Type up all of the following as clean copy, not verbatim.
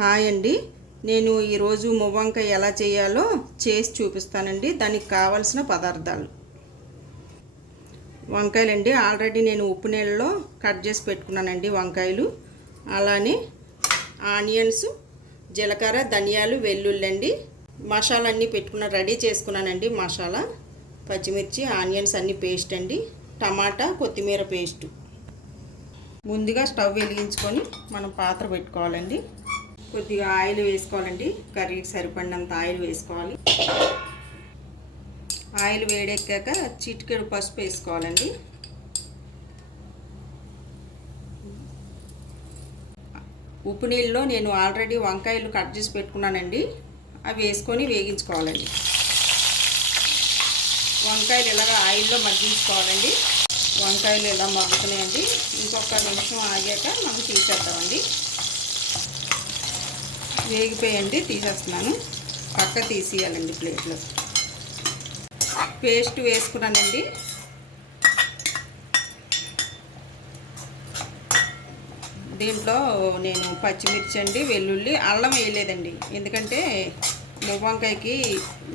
Hi అండి. నేను ఈరోజు మువ్వంకాయ ఎలా చేయాలో చేసి చూపిస్తానండి. దానికి కావాల్సిన పదార్థాలు: వంకాయలండి, ఆల్రెడీ నేను ఉప్పు నీళ్ళలో కట్ చేసి పెట్టుకున్నానండి వంకాయలు. అలానే ఆనియన్స్, జీలకర్ర, ధనియాలు, వెల్లుల్లి అండి. మసాలా అన్నీ రెడీ చేసుకున్నానండి. మసాలా, పచ్చిమిర్చి, ఆనియన్స్ అన్నీ పేస్ట్ అండి, టమాటా, కొత్తిమీర పేస్టు. ముందుగా స్టవ్ వెలిగించుకొని మనం పాత్ర పెట్టుకోవాలండి. కొద్దిగా ఆయిల్ వేసుకోవాలండి. కర్రీకి సరిపడినంత ఆయిల్ వేసుకోవాలి. ఆయిల్ వేడెక్కాక చిటికెడు పసుపు వేసుకోవాలండి. ఉప్పు నీళ్ళలో నేను ఆల్రెడీ వంకాయలు కట్ చేసి పెట్టుకున్నానండి. అవి వేసుకొని వేగించుకోవాలండి. వంకాయలు ఇలాగ ఆయిల్లో మగ్గించుకోవాలండి. వంకాయలు ఇలా మగ్గుతున్నాయండి. ఇంకొక నిమిషం ఆగాక మనం తీసేద్దామండి. వేగిపోయండి, తీసేస్తున్నాను. పక్క తీసేయాలండి ప్లేట్లో. పేస్ట్ వేసుకున్నానండి. దీంట్లో నేను పచ్చిమిర్చి అండి, వెల్లుల్లి, అల్లం వేయలేదండి. ఎందుకంటే మువ్వంకాయకి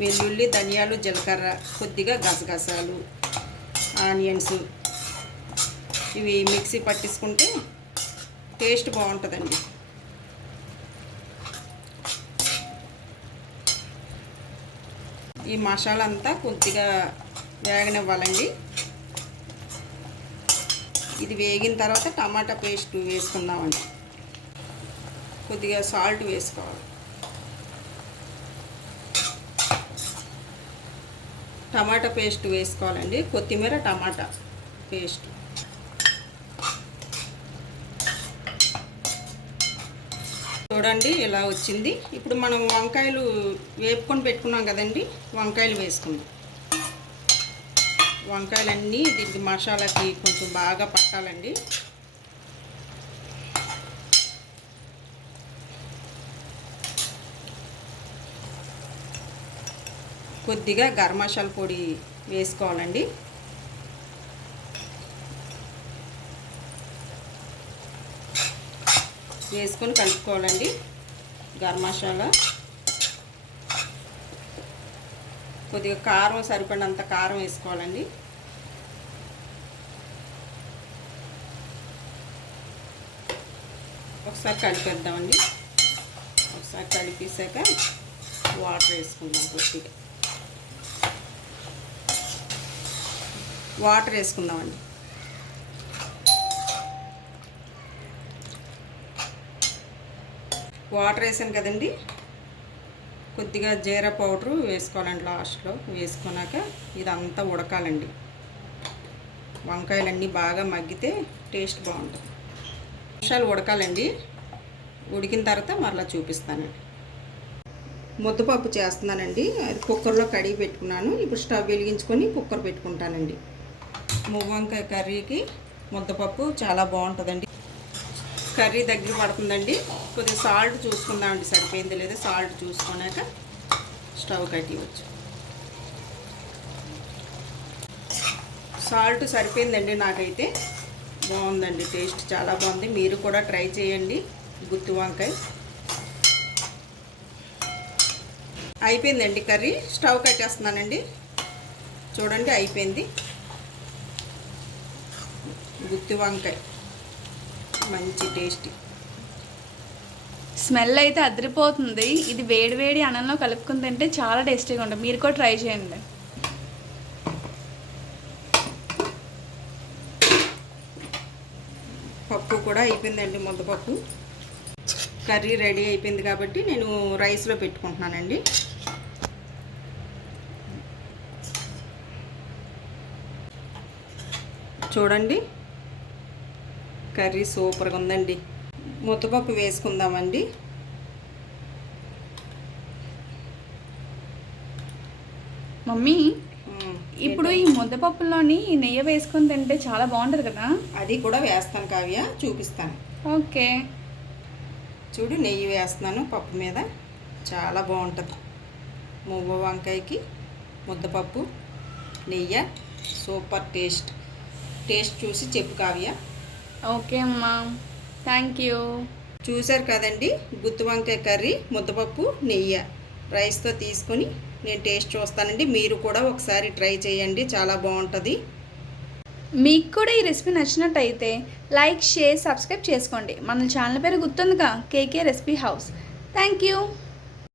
వెల్లుల్లి, ధనియాలు, జీలకర్ర, కొద్దిగా గసగసాలు, ఆనియన్స్ ఇవి మిక్సీ పట్టించుకుంటే టేస్ట్ బాగుంటుందండి. ఈ మసాలా అంతా కొద్దిగా వేగనివ్వాలండి. ఇది వేగిన తర్వాత టమాటా పేస్ట్ వేసుకుందామండి. కొద్దిగా సాల్ట్ వేసుకోవాలి. టమాటా పేస్ట్ వేసుకోవాలండి. కొత్తిమీర, టమాటా పేస్ట్. చూడండి ఇలా వచ్చింది. ఇప్పుడు మనం వంకాయలు వేపుకొని పెట్టుకున్నాం కదండి, వంకాయలు వేసుకుందాం. వంకాయలన్నీ దీనికి మసాలాకి కొంచెం బాగా పట్టాలండి. కొద్దిగా గరం మసాలా పొడి వేసుకోవాలండి. వేసుకొని కలుపుకోవాలండి. గరం మసాలా, కొద్దిగా కారం, సరిపడినంత కారం వేసుకోవాలండి. ఒకసారి కలిపేద్దామండి. ఒకసారి కలిపేసాక వాటర్ వేసుకుందాం. కొద్దిగా వాటర్ వేసుకుందామండి. వాటర్ వేసాను కదండి. కొద్దిగా జీరా పౌడరు వేసుకోవాలండి. లాస్ట్లో వేసుకున్నాక ఇదంతా ఉడకాలండి. వంకాయలన్నీ బాగా మగ్గితే టేస్ట్ బాగుంటుంది. నిమిషాలు ఉడకాలండి. ఉడికిన తర్వాత మరలా చూపిస్తానండి. ముద్దపప్పు చేస్తున్నానండి. అది కుక్కర్లో కడిగి పెట్టుకున్నాను. ఇప్పుడు స్టవ్ వెలిగించుకొని కుక్కర్ పెట్టుకుంటానండి. మువ్వంకాయ కర్రీకి ముద్దపప్పు చాలా బాగుంటుందండి. కర్రీ దగ్గర పడుతుందండి. కొద్దిగా సాల్ట్ చూసుకుందామండి, సరిపోయింది లేదా. సాల్ట్ చూసుకున్నాక స్టవ్ కట్టివచ్చు. సాల్ట్ సరిపోయిందండి నాకైతే. బాగుందండి, టేస్ట్ చాలా బాగుంది. మీరు కూడా ట్రై చేయండి. గుత్తి వంకాయ అయిపోయిందండి. కర్రీ స్టవ్ కట్టేస్తున్నానండి. చూడండి అయిపోయింది. గుత్తి వంకాయ మంచి టేస్టీ. స్మెల్ అయితే అదిరిపోతుంది. ఇది వేడి వేడి అన్నంలో కలుపుకుని తింటే చాలా టేస్టీగా ఉంటుంది. మీరు కూడా ట్రై చేయండి. పప్పు కూడా అయిపోయిందండి. ముద్దపప్పు కర్రీ రెడీ అయిపోయింది కాబట్టి నేను రైస్లో పెట్టుకుంటున్నానండి. చూడండి కర్రీ సూపర్గా ఉందండి. ముద్దపప్పు వేసుకుందామండి. మమ్మీ, ఇప్పుడు ఈ ముద్దపప్పులోని నెయ్యి వేసుకొని తింటే చాలా బాగుంటుంది కదా. అది కూడా వేస్తాను కావ్య, చూపిస్తాను. ఓకే, చూడు నెయ్యి వేస్తున్నాను పప్పు మీద. చాలా బాగుంటుంది. మువ్వ వంకాయకి ముద్దపప్పు, నెయ్యి, సూపర్ టేస్ట్. టేస్ట్ చూసి చెప్పు కావ్య. ఓకే అమ్మా, థ్యాంక్ యూ. చూశారు కదండి, గుత్తి వంకాయ కర్రీ, ముద్దపప్పు, నెయ్యి రైస్తో తీసుకొని నేను టేస్ట్ చూస్తానండి. మీరు కూడా ఒకసారి ట్రై చేయండి, చాలా బాగుంటుంది. మీకు కూడా ఈ రెసిపీ నచ్చినట్టయితే లైక్, షేర్, సబ్స్క్రైబ్ చేసుకోండి. మన ఛానల్ పేరు గుర్తుందిగా, కేకే రెసిపీ హౌస్. Thank you.